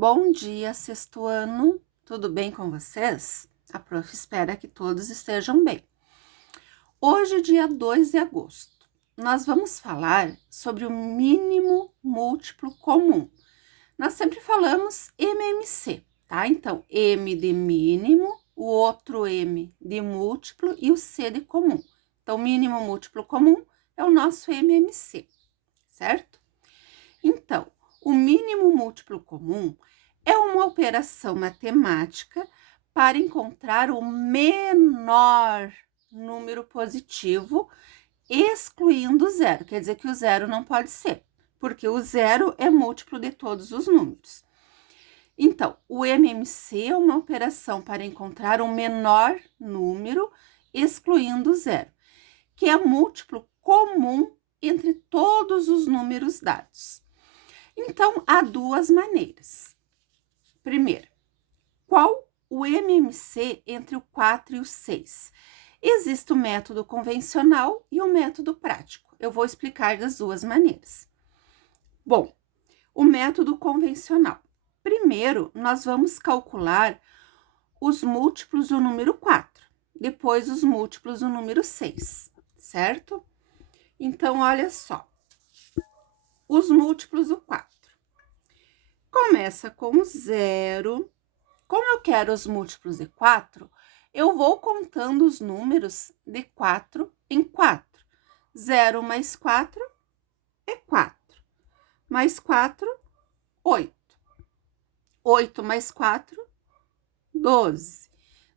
Bom dia, sexto ano. Tudo bem com vocês? A prof espera que todos estejam bem. Hoje, dia 2 de agosto, nós vamos falar sobre o mínimo múltiplo comum. Nós sempre falamos MMC, tá? Então, M de mínimo, o outro M de múltiplo e o C de comum. Então, mínimo múltiplo comum é o nosso MMC, certo? Então, o mínimo múltiplo comum é uma operação matemática para encontrar o menor número positivo, excluindo o zero. Quer dizer que o zero não pode ser, porque o zero é múltiplo de todos os números. Então, o MMC é uma operação para encontrar o menor número, excluindo o zero, que é múltiplo comum entre todos os números dados. Então, há duas maneiras. Primeiro, qual o MMC entre o 4 e o 6? Existe o método convencional e o método prático. Eu vou explicar das duas maneiras. Bom, o método convencional. Primeiro, nós vamos calcular os múltiplos do número 4, depois os múltiplos do número 6, certo? Então, olha só. Os múltiplos do 4. Começa com 0. Como eu quero os múltiplos de 4, eu vou contando os números de 4 em 4. 0 mais 4 é 4. Mais 4, 8. 8 mais 4, 12.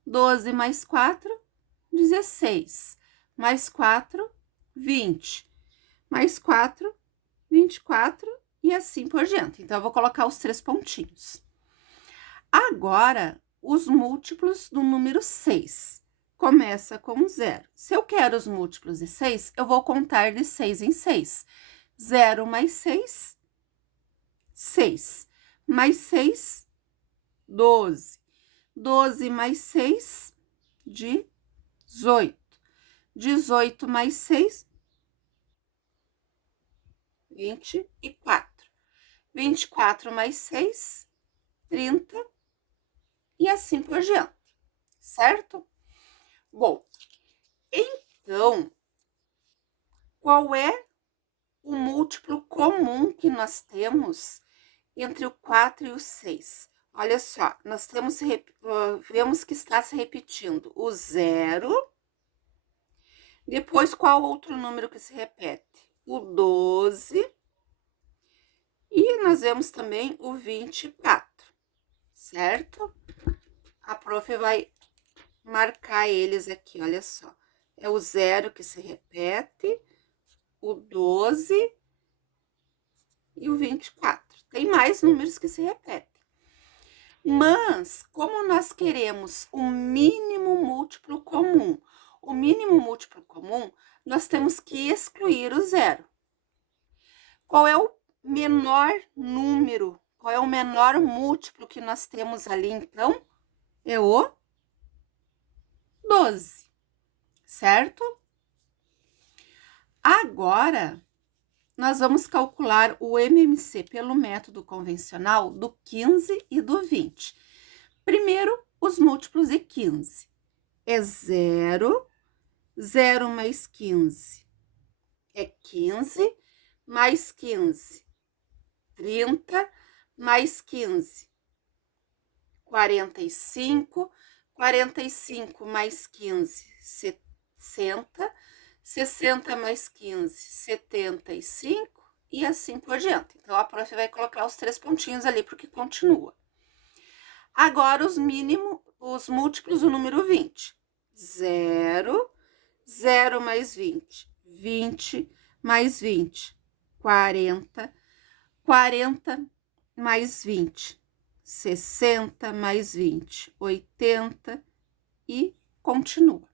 12 mais 4, 16. Mais 4, 20. Mais 4, 24 e assim por diante. Então, eu vou colocar os 3 pontinhos. Agora, os múltiplos do número 6. Começa com 0. Se eu quero os múltiplos de 6, eu vou contar de 6 em 6. 0 mais 6, 6. Mais 6, 12. 12 mais 6, 18. 18 mais 6, 24. 24 mais 6, 30. E assim por diante, certo? Bom, então, qual é o múltiplo comum que nós temos entre o 4 e o 6? Olha só, nós vemos que está se repetindo o 0. Depois, qual outro número que se repete? O 12. E nós vemos também o 24, certo? A prof vai marcar eles aqui, olha só. É o 0 que se repete, o 12 e o 24. Tem mais números que se repetem. Mas, como nós queremos o mínimo múltiplo comum, nós temos que excluir o 0. Qual é o menor número? Qual é o menor múltiplo que nós temos ali, então? É o 12, certo? Agora, nós vamos calcular o MMC pelo método convencional do 15 e do 20. Primeiro, os múltiplos de 15. É 0, 0 mais 15 é 15, mais 15, 30, mais 15, 45, 45 mais 15, 60, 60 mais 15, 75 e assim por diante. Então, a prof vai colocar os 3 pontinhos ali, porque continua. Agora, os múltiplos do número 20. 0, 0 mais 20, 20 mais 20, 40, 40 mais 20, 60 mais 20, 80 e continua.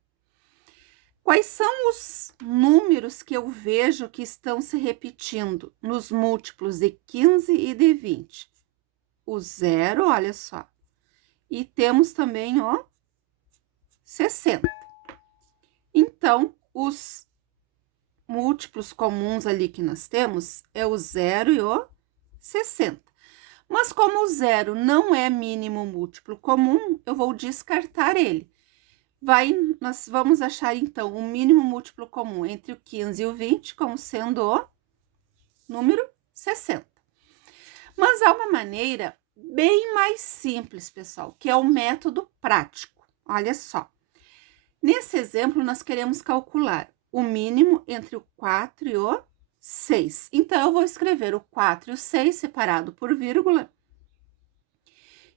Quais são os números que eu vejo que estão se repetindo nos múltiplos de 15 e de 20? O 0, olha só. E temos também o 60. Então, os múltiplos comuns ali que nós temos é o 0 e o 60. Mas como o zero não é mínimo múltiplo comum, eu vou descartar ele. Nós vamos achar, então, o mínimo múltiplo comum entre o 15 e o 20 como sendo o número 60. Mas há uma maneira bem mais simples, pessoal, que é o método prático. Olha só. Nesse exemplo, nós queremos calcular o mínimo entre o 4 e o 6. Então, eu vou escrever o 4 e o 6 separado por vírgula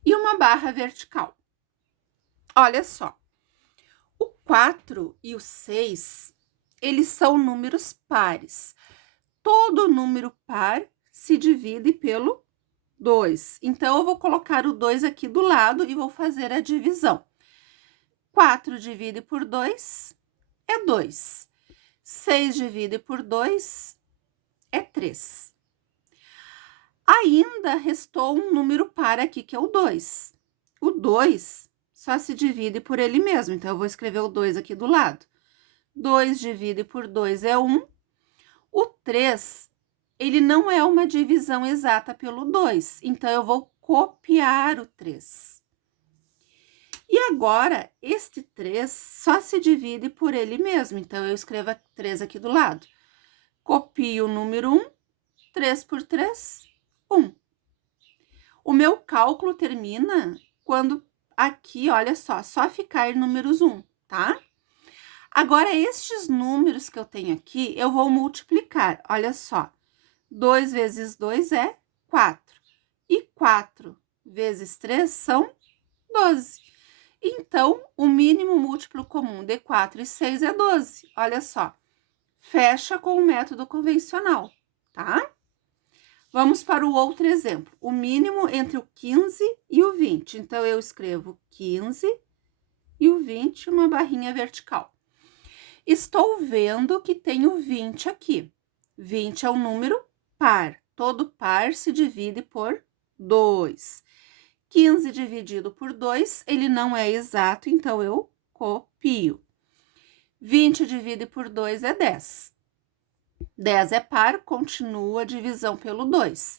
e uma barra vertical. Olha só. O 4 e o 6, eles são números pares. Todo número par se divide pelo 2. Então, eu vou colocar o 2 aqui do lado e vou fazer a divisão. 4 divide por 2 é 2. 6 divide por 2 é 3. Ainda restou um número par aqui, que é o 2. O 2 só se divide por ele mesmo, então eu vou escrever o 2 aqui do lado. 2 divide por 2 é 1. O 3, ele não é uma divisão exata pelo 2, então eu vou copiar o 3. E agora, este 3 só se divide por ele mesmo, então eu escrevo 3 aqui do lado. Copio o número 1, 3 por 3, 1. O meu cálculo termina quando aqui, olha só ficar números 1, tá? Agora, estes números que eu tenho aqui, eu vou multiplicar, olha só. 2 vezes 2 é 4, e 4 vezes 3 são 12. Então, o mínimo múltiplo comum de 4 e 6 é 12. Olha só, fecha com o método convencional, tá? Vamos para o outro exemplo. O mínimo entre o 15 e o 20. Então, eu escrevo 15 e o 20, uma barrinha vertical. Estou vendo que tenho 20 aqui. 20 é um número par. Todo par se divide por 2. 15 dividido por 2, ele não é exato, então eu copio. 20 dividido por 2 é 10. 10 é par, continua a divisão pelo 2.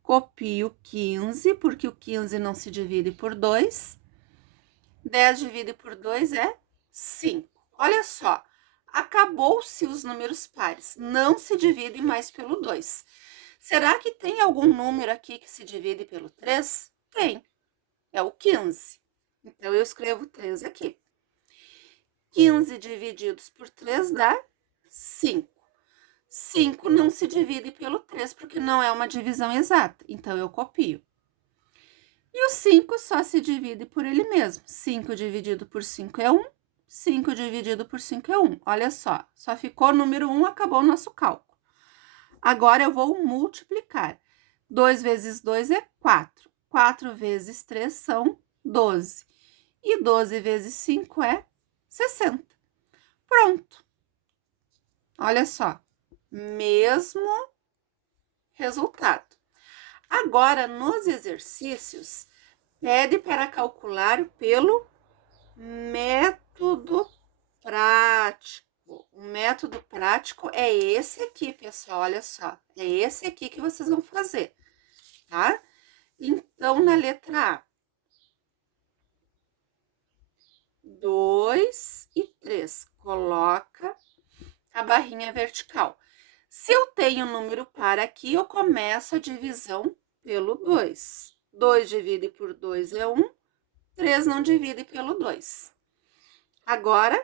Copio 15, porque o 15 não se divide por 2. 10 dividido por 2 é 5. Olha só, acabou-se os números pares, não se divide mais pelo 2. Será que tem algum número aqui que se divide pelo 3? Tem, é o 15. Então, eu escrevo 3 aqui. 15 divididos por 3 dá 5. 5 não se divide pelo 3, porque não é uma divisão exata. Então, eu copio. E o 5 só se divide por ele mesmo. 5 dividido por 5 é 1. 5 dividido por 5 é 1. Olha só ficou o número 1, acabou o nosso cálculo. Agora, eu vou multiplicar. 2 vezes 2 é 4. 4 vezes 3 são 12. E 12 vezes 5 é 60. Pronto. Olha só, mesmo resultado. Agora, nos exercícios, pede para calcular pelo método prático. O método prático é esse aqui, pessoal, olha só. É esse aqui que vocês vão fazer, tá? Então, na letra A, 2 e 3, coloca a barrinha vertical. Se eu tenho um número par aqui, eu começo a divisão pelo 2. 2 divide por 2 é 1, 3 não divide pelo 2. Agora,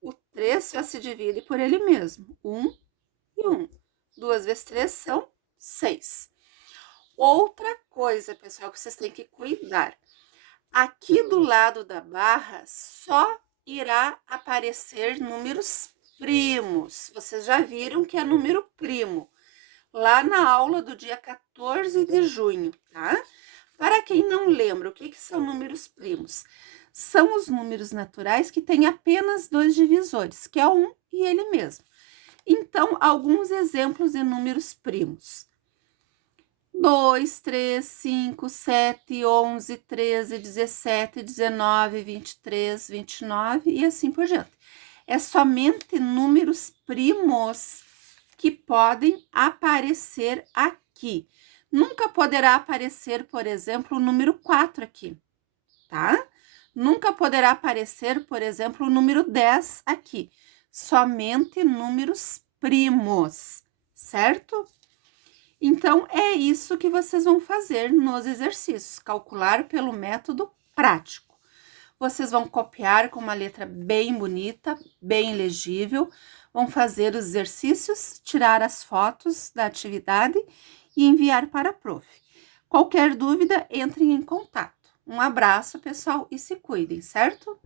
o 3 só se divide por ele mesmo, 1 e 1. 2 vezes 3 são 6. Outra coisa, pessoal, que vocês têm que cuidar. Aqui do lado da barra, só irá aparecer números primos. Vocês já viram que é número primo, lá na aula do dia 14 de junho, tá? Para quem não lembra, o que são números primos? São os números naturais que têm apenas 2 divisores, que é 1 e ele mesmo. Então, alguns exemplos de números primos. 2, 3, 5, 7, 11, 13, 17, 19, 23, 29 e assim por diante. É somente números primos que podem aparecer aqui. Nunca poderá aparecer, por exemplo, o número 4 aqui, tá? Nunca poderá aparecer, por exemplo, o número 10 aqui. Somente números primos, certo? Então, é isso que vocês vão fazer nos exercícios, calcular pelo método prático. Vocês vão copiar com uma letra bem bonita, bem legível, vão fazer os exercícios, tirar as fotos da atividade e enviar para a prof. Qualquer dúvida, entrem em contato. Um abraço, pessoal, e se cuidem, certo?